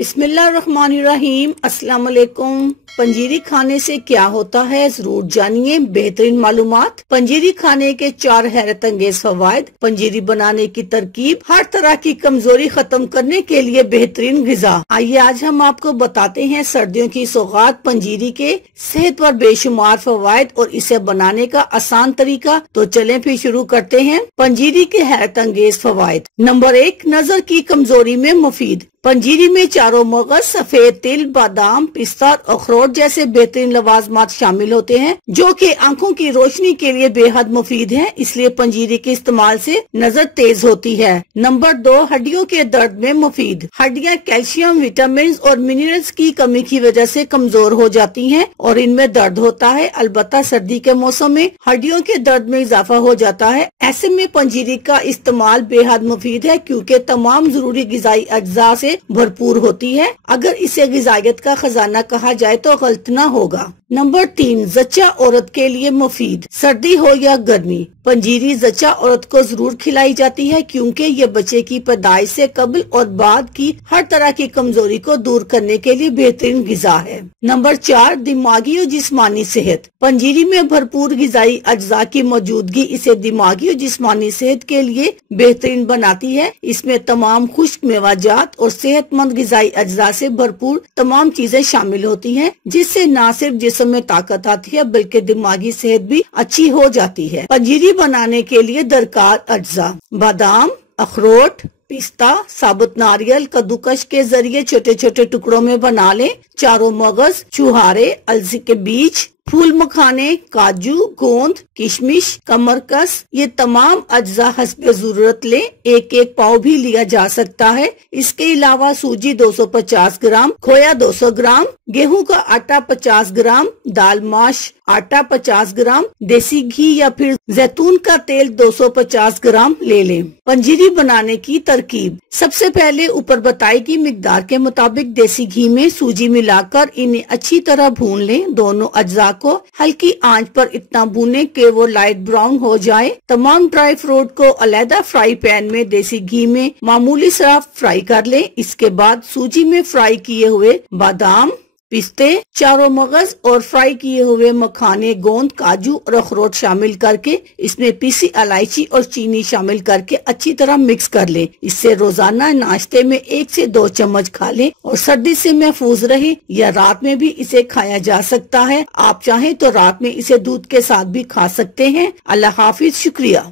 बिस्मिल्लाहिर्रहमानिर्रहीम। अस्सलाम वालेकुम। पंजीरी खाने से क्या होता है, जरूर जानिए बेहतरीन मालूमात। पंजीरी खाने के 4 हैरत अंगेज फवायद। पंजीरी बनाने की तरकीब, हर तरह की कमजोरी खत्म करने के लिए बेहतरीन ग़िज़ा। आइए आज हम आपको बताते हैं सर्दियों की सौगात पंजीरी के सेहत पर बेशुमार फवायद और इसे बनाने का आसान तरीका। तो चलें फिर शुरू करते हैं। पंजीरी के हैरत अंगेज फवायद। नंबर 1, नजर की कमजोरी में मुफीद। पंजीरी में चारों मगज, सफेद तिल, बादाम, पिस्ता और अखरोट जैसे बेहतरीन लवाजमात शामिल होते हैं जो कि आंखों की रोशनी के लिए बेहद मुफीद हैं। इसलिए पंजीरी के इस्तेमाल से नजर तेज होती है। नंबर 2, हड्डियों के दर्द में मुफीद। हड्डियां कैल्शियम, विटामिन और मिनरल्स की कमी की वजह से कमजोर हो जाती हैं और इनमें दर्द होता है। अलबत्ता सर्दी के मौसम में हड्डियों के दर्द में इजाफा हो जाता है। ऐसे में पंजीरी का इस्तेमाल बेहद मुफीद है क्योंकि तमाम जरूरी गिजाई अज्जा से भरपूर होती है। अगर इसे गिजायत का खजाना कहा जाए तो गलत न होगा। नंबर 3, जच्चा औरत के लिए मुफीद। सर्दी हो या गर्मी, पंजीरी जच्चा औरत को जरूर खिलाई जाती है क्योंकि ये बच्चे की पैदाइश से कबल और बाद की हर तरह की कमजोरी को दूर करने के लिए बेहतरीन गिजा है। नंबर 4, दिमागी और जिस्मानी सेहत। पंजीरी में भरपूर गिजाई अज्जा की मौजूदगी इसे दिमागी और जिस्मानी सेहत के लिए बेहतरीन बनाती है। इसमें तमाम खुश्क मेवाजात और सेहतमंद गिजाई अज्जा से भरपूर तमाम चीजें शामिल होती हैं जिससे न सिर्फ जिस्म में ताकत आती है बल्कि दिमागी सेहत भी अच्छी हो जाती है। पंजीरी बनाने के लिए दरकार अज्जा: बादाम, अखरोट, पिस्ता, साबुत नारियल कद्दूकश के जरिए छोटे छोटे टुकड़ों में बना लें। चारों मगज, चुहारे, अलसी के बीज, फूल मखाने, काजू, गोंद, किशमिश, कमरकस, ये तमाम अज्जा हस्बे जरूरत लें। एक एक पाव भी लिया जा सकता है। इसके अलावा सूजी 250 ग्राम, खोया 200 ग्राम, गेहूं का आटा 50 ग्राम, दाल माश आटा 50 ग्राम, देसी घी या फिर जैतून का तेल 250 ग्राम ले लें। पंजीरी बनाने की तरकीब, सबसे पहले ऊपर बताई गई मिकदार के मुताबिक देसी घी में सूजी मिलाकर इन्हें अच्छी तरह भून लें। दोनों अज्जा को हल्की आंच पर इतना भूनें कि वो लाइट ब्राउन हो जाए। तमाम ड्राई फ्रूट को अलहदा फ्राई पैन में देसी घी में मामूली सा फ्राई कर लें। इसके बाद सूजी में फ्राई किए हुए बादाम, पिस्ते, चारों मगज और फ्राई किए हुए मखाने, गोंद, काजू और अखरोट शामिल करके इसमें पीसी इलायची और चीनी शामिल करके अच्छी तरह मिक्स कर लें। इससे रोजाना नाश्ते में 1 से 2 चम्मच खा लें और सर्दी से महफूज रहे। या रात में भी इसे खाया जा सकता है। आप चाहें तो रात में इसे दूध के साथ भी खा सकते हैं। अल्लाह हाफिज, शुक्रिया।